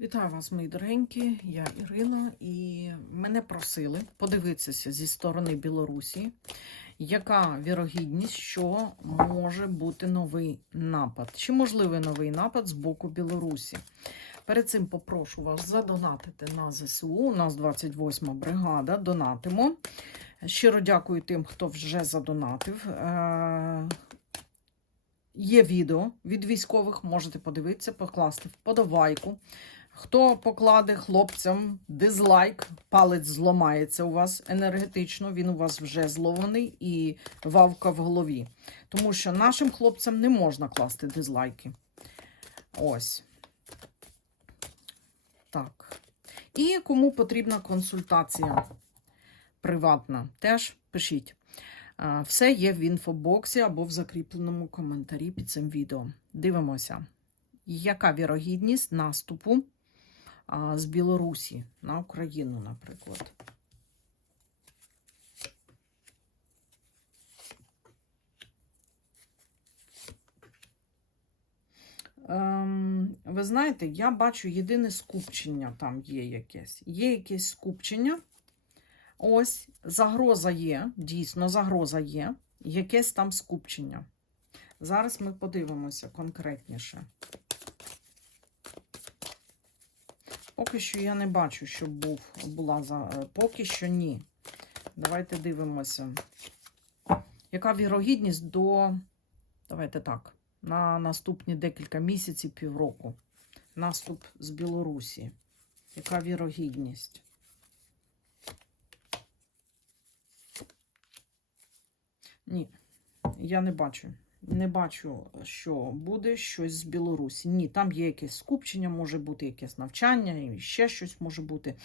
Вітаю вас, мої дорогенькі. Я Ірина, і мене просили подивитися зі сторони Білорусі, яка вірогідність, що може бути новий напад. Чи можливий новий напад з боку Білорусі? Перед цим попрошу вас задонатити на ЗСУ. У нас 28 бригада. Донатимо. Щиро дякую тим, хто вже задонатив. Е, Є відео від військових, можете подивитися, покласти вподобайку. Хто покладе хлопцям дизлайк, палець зламається у вас енергетично, він у вас вже зломаний і вавка в голові. Тому що нашим хлопцям не можна класти дизлайки. Ось. Так. І кому потрібна консультація приватна, теж пишіть. Все є в інфобоксі або в закріпленому коментарі під цим відео. Дивимося, яка вірогідність наступу з Білорусі на Україну, наприклад. Ем, ви знаєте, я бачу єдине скупчення там є якесь. Є якесь скупчення. Ось загроза є, дійсно, загроза є, якесь там скупчення. Зараз ми подивимося конкретніше. Поки що я не бачу, щоб був, була за. Поки що ні. Давайте дивимося. Яка вірогідність до. Давайте так. На наступні декілька місяців, півроку. Наступ з Білорусі. Яка вірогідність? Ні, я не бачу. Не бачу, що буде щось з Білорусі. Ні, там є якесь скупчення, може бути якесь навчання, і ще щось може бути.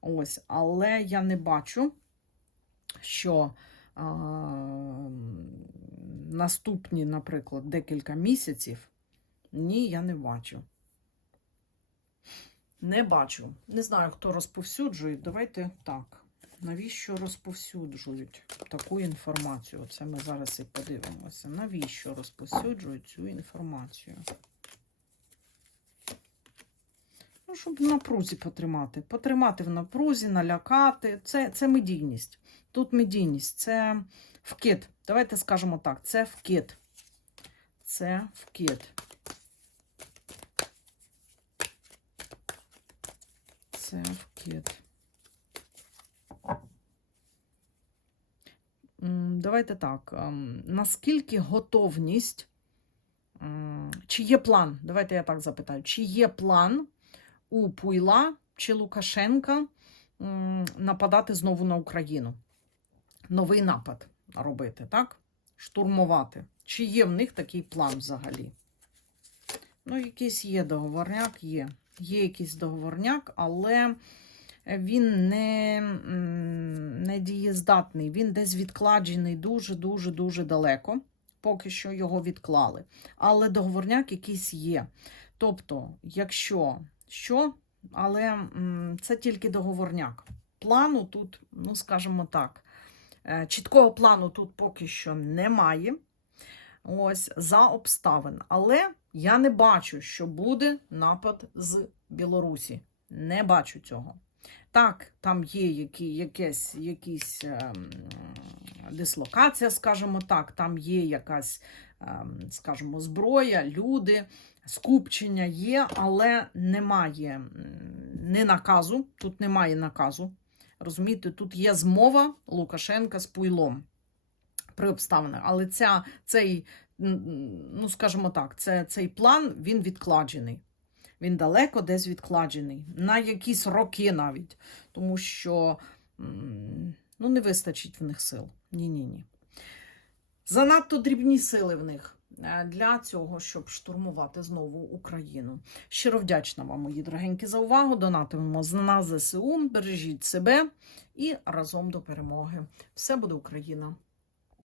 Ось, але я не бачу, що а, наступні, наприклад, декілька місяців. Ні, я не бачу. Не бачу. Не знаю, хто розповсюджує. Давайте так. Навіщо розповсюджують таку інформацію? Це ми зараз і подивимося. Навіщо розповсюджують цю інформацію? Ну, щоб в напрузі потримати. Потримати в напрузі, налякати. Це, це медійність. Тут медійність, це вкид. Давайте скажемо так: це вкид. Це вкид. Це вкид. Давайте так. ем, Наскільки готовність, чи є план? Давайте я так запитаю, чи є план у Пуйла чи Лукашенка нападати знову на Україну? Новий напад робити, так? Штурмувати. Чи є в них такий план взагалі? Ну, якийсь є договорняк, є. Є якийсь договорняк, але він не, не дієздатний, він десь відкладений дуже-дуже-дуже далеко. Поки що його відклали. Але договорняк якийсь є. Тобто, якщо що, але це тільки договорняк. Плану тут, ну скажімо так, е, чіткого плану тут поки що немає. Ось за обставин. Але я не бачу, що буде напад з Білорусі. Не бачу цього. Так, там є які, якесь, якісь ем, дислокація, скажімо так, там є якась, ем, скажімо, зброя, люди, скупчення є, але немає не наказу. Тут немає наказу. Розумієте, тут є змова Лукашенка з Пуйлом при обставинах. Але ця, цей, ну скажімо так, це, цей план він відкладений. Він далеко десь відкладений, на якісь роки навіть, тому що ну, не вистачить в них сил. Ні-ні-ні. Занадто дрібні сили в них е, для цього, щоб штурмувати знову Україну. Щиро вдячна вам, мої дорогенькі, за увагу. Донатимемо на ЗСУ, бережіть себе і разом до перемоги. Все буде Україна!